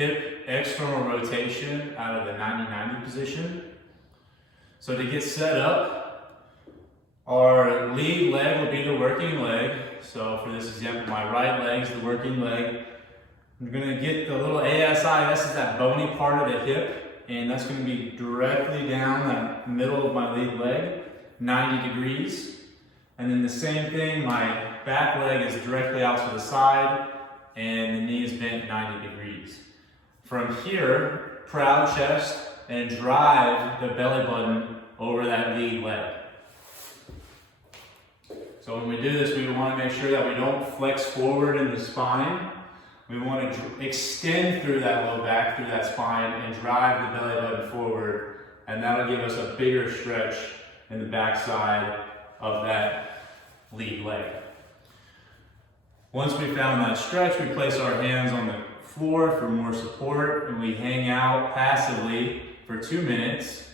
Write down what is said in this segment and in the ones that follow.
hip external rotation out of the 90-90 position. So to get set up, our lead leg will be the working leg. So for this example, my right leg is the working leg. I'm gonna get the little ASI, is that bony part of the hip, and that's gonna be directly down that middle of my lead leg, 90 degrees. And then the same thing, my back leg is directly out to the side, and the knee is bent 90 degrees. From here, proud chest and drive the belly button over that lead leg. So when we do this, we want to make sure that we don't flex forward in the spine. We want to extend through that low back, through that spine, and drive the belly button forward, and that'll give us a bigger stretch in the backside of that lead leg. Once we found that stretch, we place our hands on the floor for more support, and we hang out passively for 2 minutes.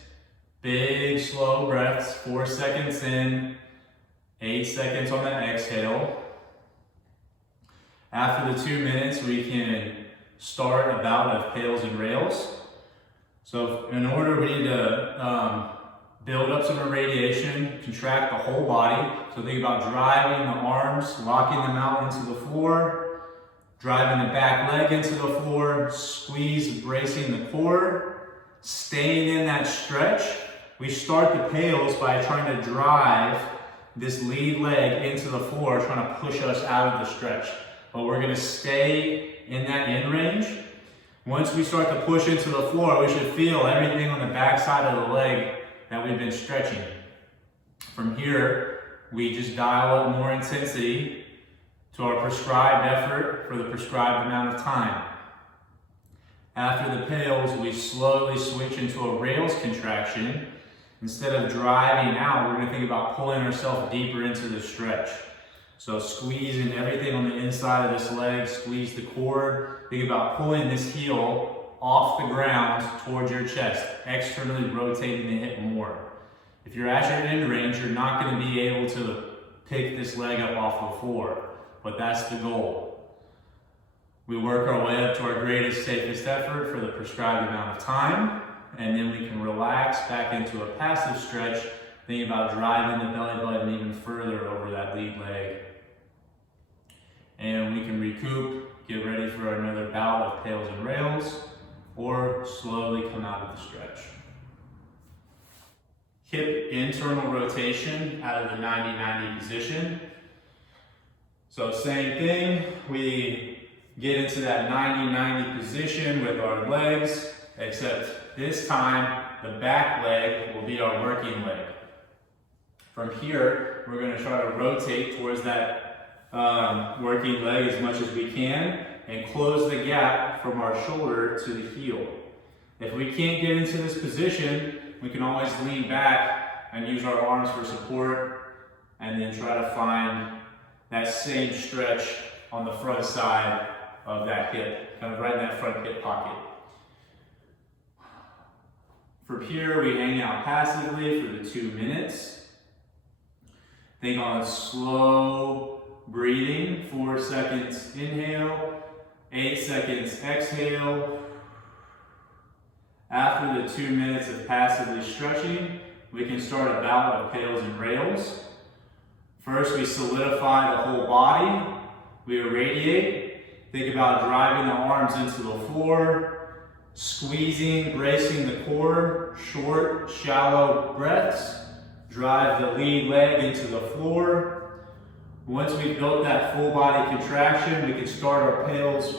Big, slow breaths, 4 seconds in, 8 seconds on that exhale. After the 2 minutes, we can start a bout of pails and rails. So in order, we need to build up some irradiation, contract the whole body. So think about driving the arms, locking them out into the floor, driving the back leg into the floor, squeeze, bracing the core, staying in that stretch. We start the pails by trying to drive this lead leg into the floor, trying to push us out of the stretch. But we're gonna stay in that end range. Once we start to push into the floor, we should feel everything on the back side of the leg that we've been stretching. From here, we just dial up more intensity to our prescribed effort for the prescribed amount of time. After the pails, we slowly switch into a rails contraction. Instead of driving out, we're gonna think about pulling ourselves deeper into the stretch. So squeezing everything on the inside of this leg, squeeze the core. Think about pulling this heel off the ground towards your chest, externally rotating the hip more. If you're at your end range, you're not going to be able to pick this leg up off the floor, but that's the goal. We work our way up to our greatest, safest effort for the prescribed amount of time, and then we can relax back into a passive stretch, thinking about driving the belly button even further over that lead leg. And we can recoup, get ready for another bout of pails and rails, or slowly come out of the stretch. Hip internal rotation out of the 90-90 position. So same thing, we get into that 90-90 position with our legs, except this time the back leg will be our working leg. From here, we're going to try to rotate towards that working leg as much as we can and close the gap from our shoulder to the heel. If we can't get into this position, we can always lean back and use our arms for support, and then try to find that same stretch on the front side of that hip, kind of right in that front hip pocket. From here, we hang out passively for the 2 minutes. Think on slow breathing, 4 seconds inhale, 8 seconds exhale. After the 2 minutes of passively stretching, we can start a bout of pails and rails. First, we solidify the whole body. We irradiate. Think about driving the arms into the floor, squeezing, bracing the core, short, shallow breaths. Drive the lead leg into the floor. Once we've built that full body contraction, we can start our pails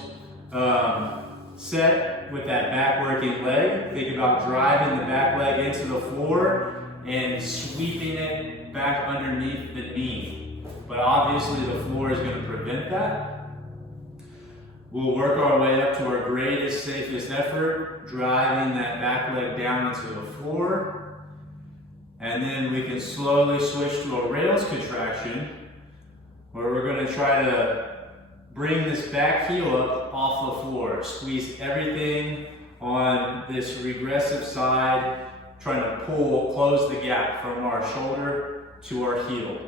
set with that back working leg. Think about driving the back leg into the floor and sweeping it back underneath the knee. But obviously the floor is going to prevent that. We'll work our way up to our greatest, safest effort, driving that back leg down into the floor. And then we can slowly switch to a rails contraction, where we're going to try to bring this back heel up off the floor. Squeeze everything on this regressive side, trying to close the gap from our shoulder to our heel.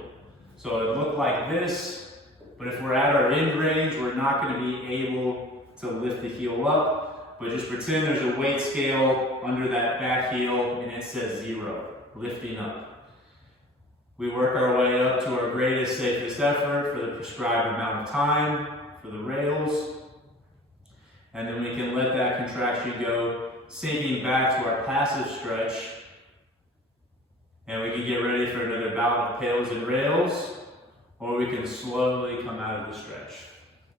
So it look like this, but if we're at our end range, we're not going to be able to lift the heel up. but just pretend there's a weight scale under that back heel and it says 0, lifting up. We work our way up to our greatest, safest effort for the prescribed amount of time for the rails. And then we can let that contraction go, sinking back to our passive stretch. And we can get ready for another bout of pails and rails, or we can slowly come out of the stretch.